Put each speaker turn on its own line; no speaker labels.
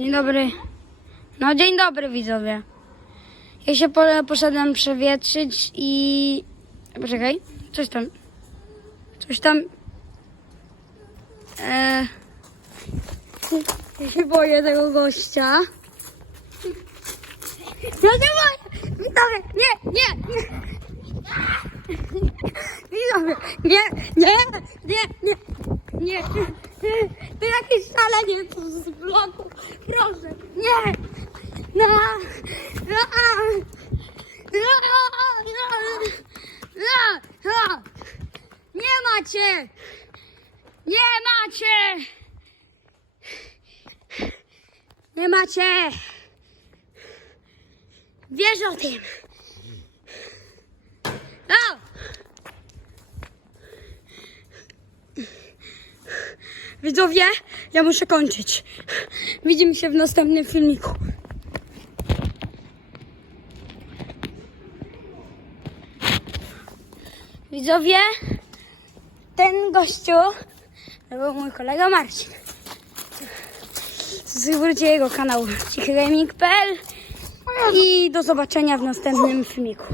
Dzień dobry. No dzień dobry widzowie. Ja się po, poszedłem przewietrzyć i... Poczekaj, coś tam... Coś tam... E... Ja się boję tego gościa. Ja się boję! Widzowie, nie, nie, nie! Widzowie, nie, nie, nie, nie, nie. To jakieś szalenie z bloku. Proszę, nie. No, no, no, no, no, no. Nie macie. Nie macie. Nie macie. Wiesz o tym. O! Widzowie, ja muszę kończyć. Widzimy się w następnym filmiku. Widzowie, ten gościu to był mój kolega Marcin. Subskrybujcie jego kanał cichygaming.pl i do zobaczenia w następnym filmiku.